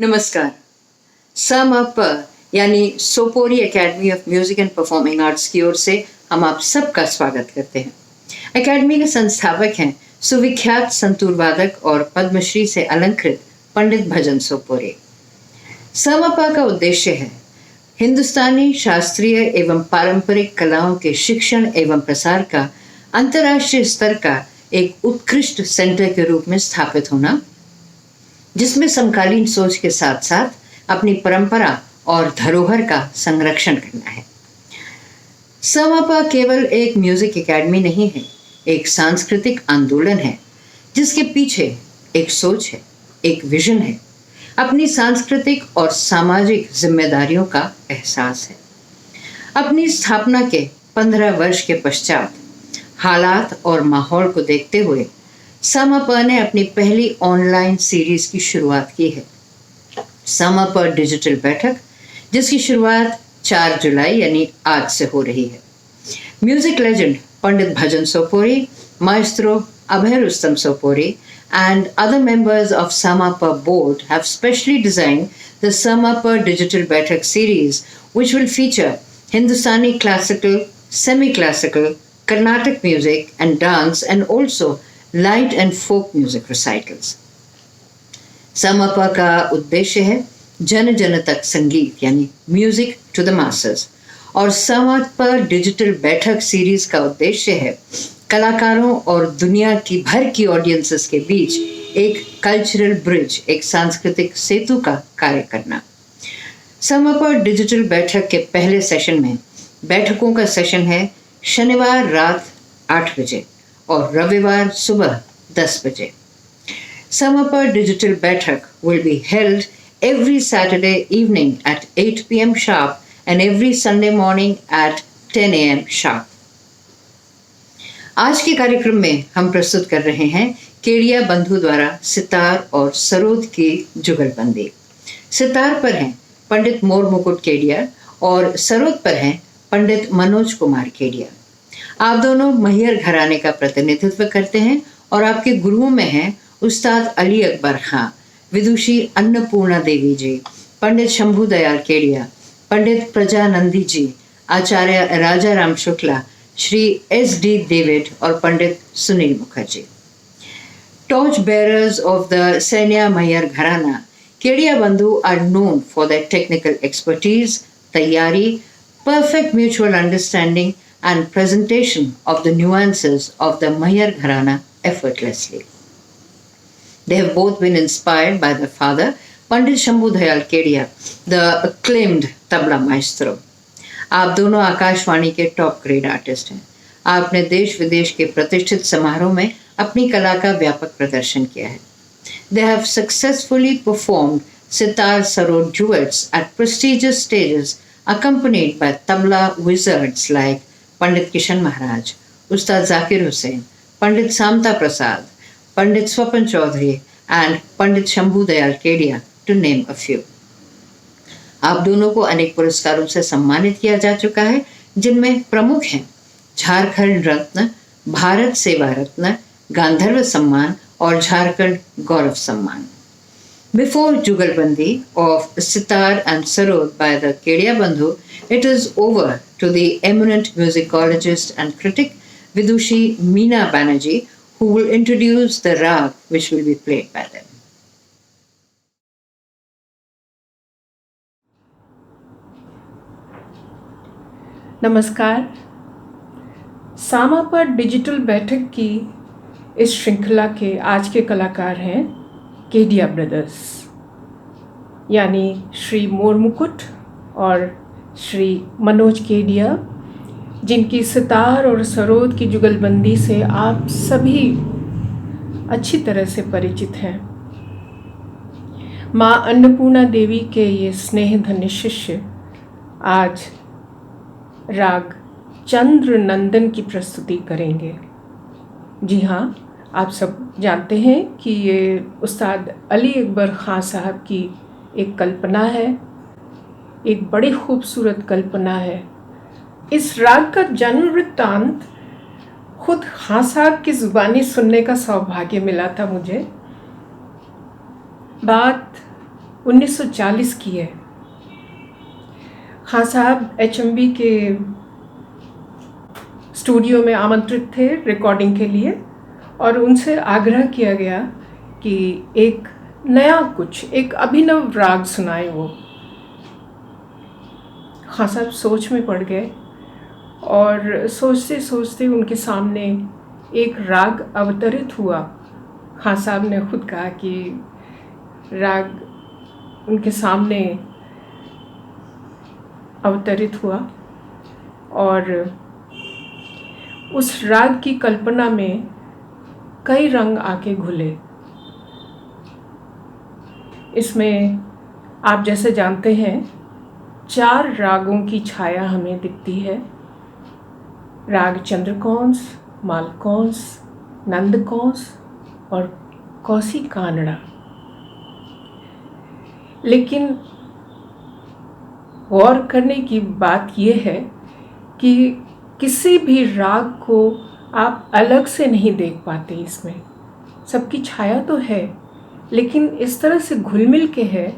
नमस्कार। सम यानी Sopori academy of music and performing arts की ओर से हम आप सबका स्वागत करते हैं। एकेडमी के संस्थापक हैं सुविख्यात संतूर वादक और पद्मश्री से अलंकृत पंडित भजन सोपोरे। सम का उद्देश्य है हिंदुस्तानी शास्त्रीय एवं पारंपरिक कलाओं के शिक्षण एवं प्रसार का अंतर्राष्ट्रीय स्तर का एक उत्कृष्ट सेंटर के रूप में स्थापित होना, जिसमें समकालीन सोच के साथ साथ अपनी परंपरा और धरोहर का संरक्षण करना है। समपा केवल एक म्यूजिक एकेडमी नहीं है, एक सांस्कृतिक आंदोलन है जिसके पीछे एक सोच है, एक विजन है, अपनी सांस्कृतिक और सामाजिक जिम्मेदारियों का एहसास है। अपनी स्थापना के 15 वर्ष के पश्चात हालात और माहौल को देखते हुए समपा ने अपनी पहली ऑनलाइन सीरीज की शुरुआत की है, समपा डिजिटल बैठक, जिसकी शुरुआत 4 जुलाई यानी आज से हो रही है। Music legend Pandit Bhajan Sopori, maestro Abhay Rustam Sopori and other members of Samapa board have specially designed the Samapa Digital Baitak series, which will feature Hindustani classical, semi-classical, Carnatic music and dance, and also light and folk music recitals. Sampa का उद्देश्य है जन जन तक संगीत यानी music to the masses, और समपा digital बैठक सीरीज का उद्देश्य है कलाकारों और दुनिया की भर की ऑडियंसेस के बीच एक कल्चरल ब्रिज, एक सांस्कृतिक सेतु का कार्य करना। समपा डिजिटल बैठक के पहले सेशन में बैठकों का सेशन है शनिवार रात 8 बजे और रविवार सुबह 10 बजे। समपा डिजिटल बैठक will be held every Saturday evening at 8 p.m. sharp and every Sunday morning at 10 a.m. sharp। आज के कार्यक्रम में हम प्रस्तुत कर रहे हैं केडिया बंधु द्वारा सितार और सरोद की जुगलबंदी। सितार पर हैं पंडित मोर मुकुट केडिया और सरोद पर हैं पंडित मनोज कुमार केडिया। आप दोनों मैहर घराने का प्रतिनिधित्व करते हैं और आपके गुरुओं में हैं उस्ताद अली अकबर खां, विदुषी अन्नपूर्णा देवी जी, पंडित शंभू दयाल केडिया, पंडित प्रजानंदी जी, आचार्य राजा राम शुक्ला, श्री S.D. डेविड और Pandit Sunil Mukherjee. Torch bearers of the Senia Maihar gharana, Kedia Bandhu are known for their technical expertise, taiyari, perfect mutual understanding and presentation of the nuances of the Mahar Gharana effortlessly. They have both been inspired by their father, Pandit Shambhu Dayal Kedia, the acclaimed tabla maestro. आप दोनों आकाशवाणी के top grade artist हैं। आपने देश विदेश के प्रतिष्ठित समारोह में अपनी कला का व्यापक प्रदर्शन किया है। They have successfully performed sitar sarod duets at prestigious stages, accompanied by tabla wizards like Pandit Kishan Maharaj, Ustad Zakir Hussain, Pandit Samta Prasad, Pandit Swapan Chaudhuri and Pandit Shambhu Dayal Kedia, to name a few. आप दोनों को अनेक पुरस्कारों से सम्मानित किया जा चुका है, जिनमें प्रमुख हैं झारखंड रत्न, भारत सेवा रत्न, गांधर्व सम्मान और झारखंड गौरव सम्मान। Before Jugalbandi of Sitar and Sarod by the Kedia Bandhu, it is over to the eminent musicologist and critic Vidushi Meena Banerjee, who will introduce the rag which will be played by them. नमस्कार। समपा digital बैठक की इस श्रृंखला के आज के कलाकार हैं केडिया ब्रदर्स, यानी श्री मोर मुकुट और श्री मनोज केडिया, जिनकी सितार और सरोद की जुगलबंदी से आप सभी अच्छी तरह से परिचित हैं। माँ अन्नपूर्णा देवी के ये स्नेह धन्य शिष्य आज राग चंद्र नंदन की प्रस्तुति करेंगे। जी हाँ, आप सब जानते हैं कि ये उस्ताद अली अकबर ख़ान साहब की एक कल्पना है, एक बड़ी खूबसूरत कल्पना है। इस राग का जन्म वृत्तांत खुद ख़ान साहब की ज़ुबानी सुनने का सौभाग्य मिला था मुझे। बात 1940 की है। ख़ान साहब HMB के स्टूडियो में आमंत्रित थे रिकॉर्डिंग के लिए और उनसे आग्रह किया गया कि एक नया एक अभिनव राग सुनाए वो। ख़ान साहब सोच में पड़ गए और सोचते सोचते उनके सामने एक राग अवतरित हुआ। ख़ान साहब ने खुद कहा कि राग उनके सामने अवतरित हुआ और उस राग की कल्पना में कई रंग आके घुले। इसमें आप जैसे जानते हैं 4 रागों की छाया हमें दिखती है। राग चंद्रकौंस, मालकौंस, नंदकौंस और कौसी कानड़ा। लेकिन गौर करने की बात यह है कि किसी भी राग को आप अलग से नहीं देख पाते। इसमें सबकी छाया तो है, लेकिन इस तरह से घुल मिल के है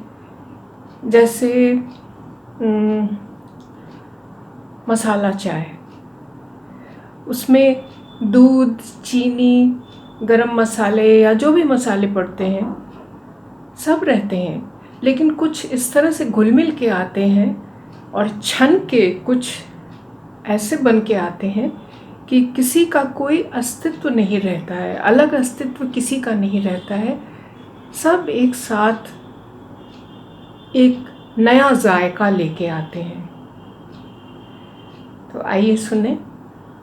जैसे मसाला चाय, उसमें दूध, चीनी, गरम मसाले या जो भी मसाले पड़ते हैं सब रहते हैं, लेकिन कुछ इस तरह से घुल मिल के आते हैं और छन के कुछ ऐसे बन के आते हैं कि किसी का कोई अस्तित्व नहीं रहता है, अलग अस्तित्व किसी का नहीं रहता है। सब एक साथ एक नया जायका लेके आते हैं। तो आइए सुने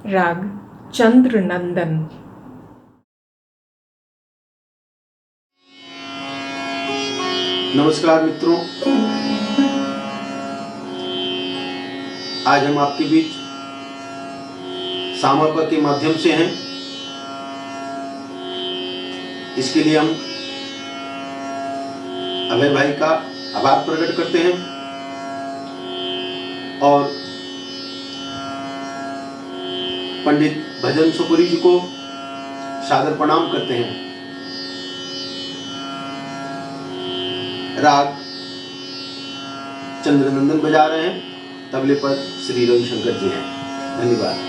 राग चंद्र नंदन। नमस्कार मित्रों, आज हम आपके बीच सामापा के माध्यम से हैं। इसके लिए हम अभय भाई का आभार प्रकट करते हैं और पंडित भजन सोपुरी जी को सादर प्रणाम करते हैं। राग चंद्रनंदन बजा रहे हैं, तबले पर श्री रविशंकर जी हैं। धन्यवाद।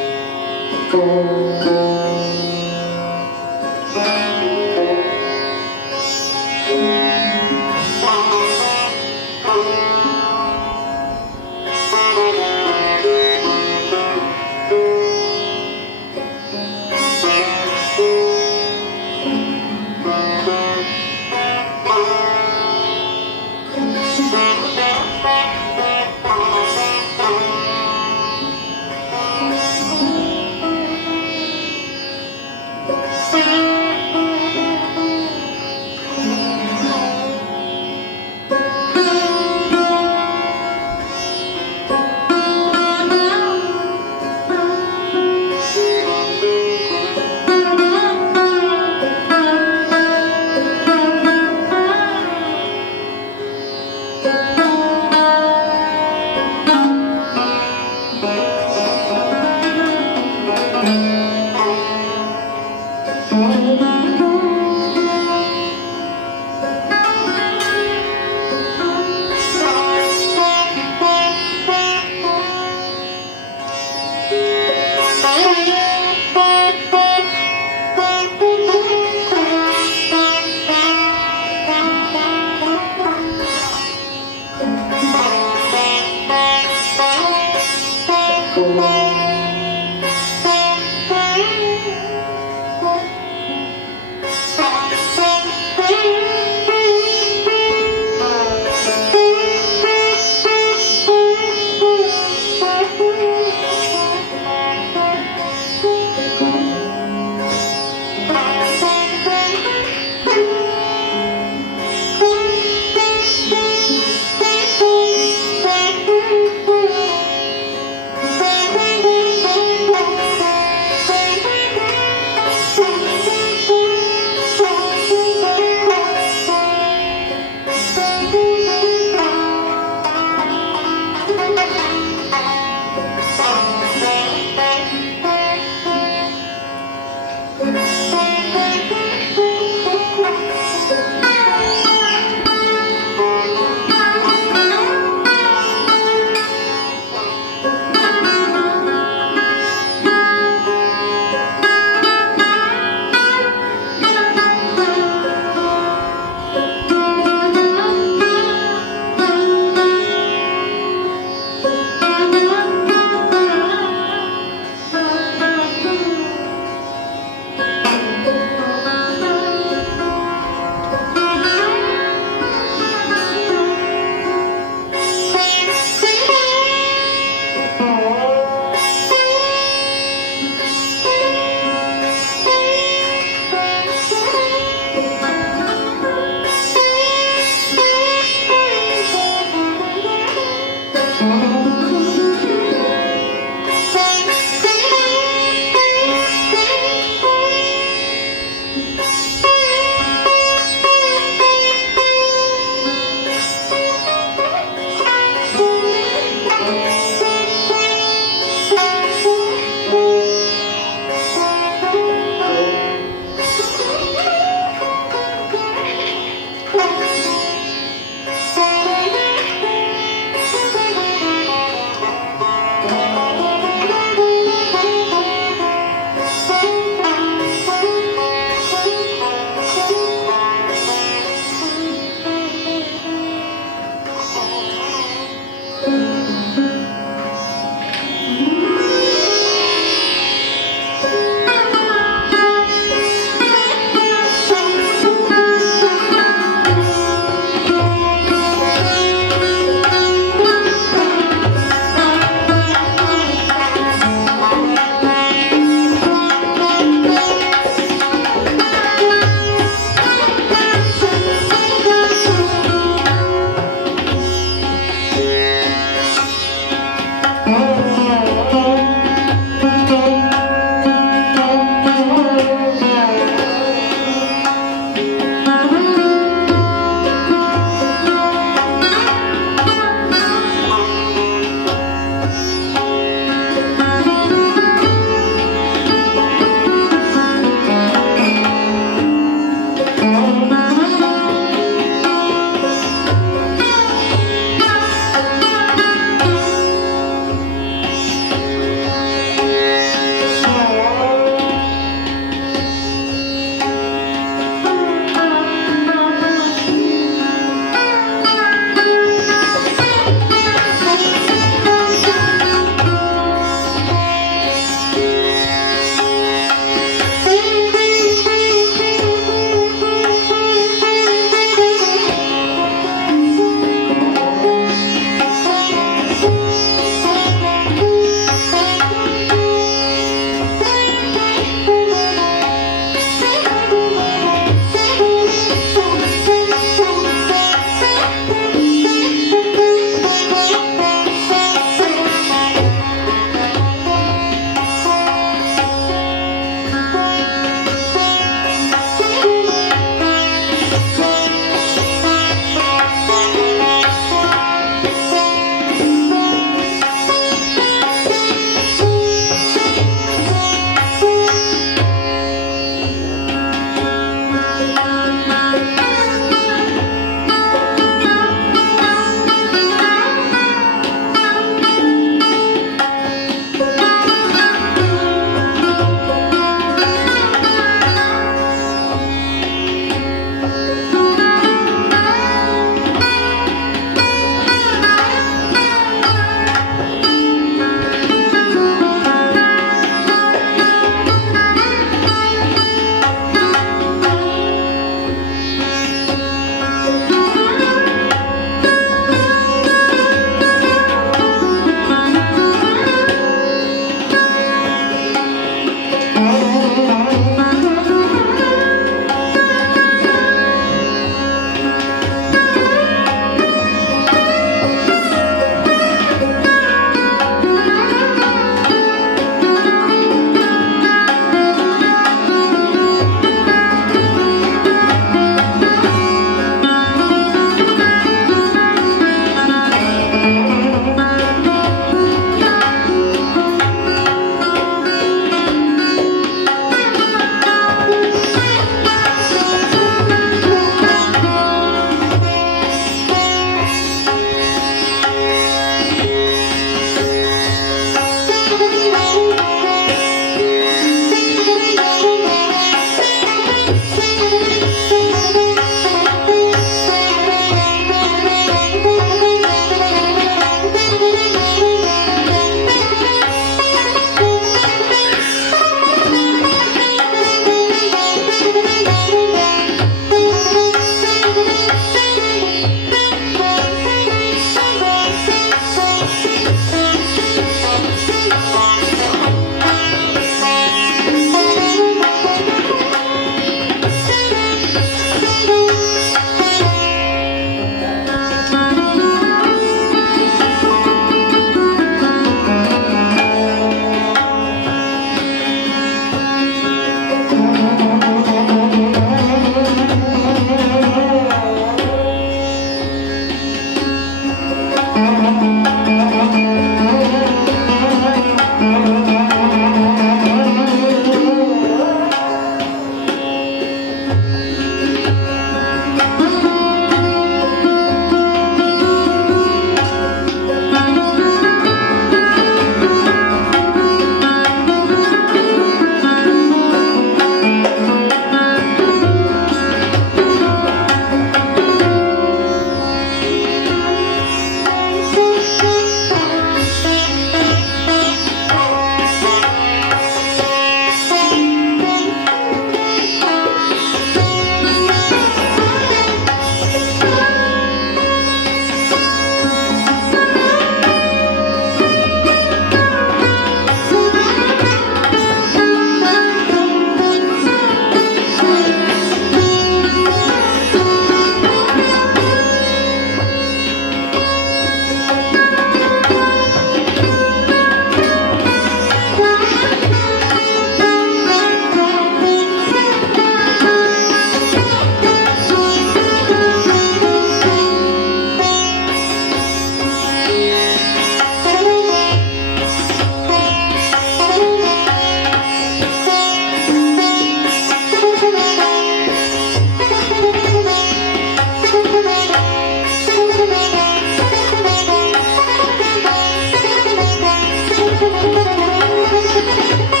Thank you.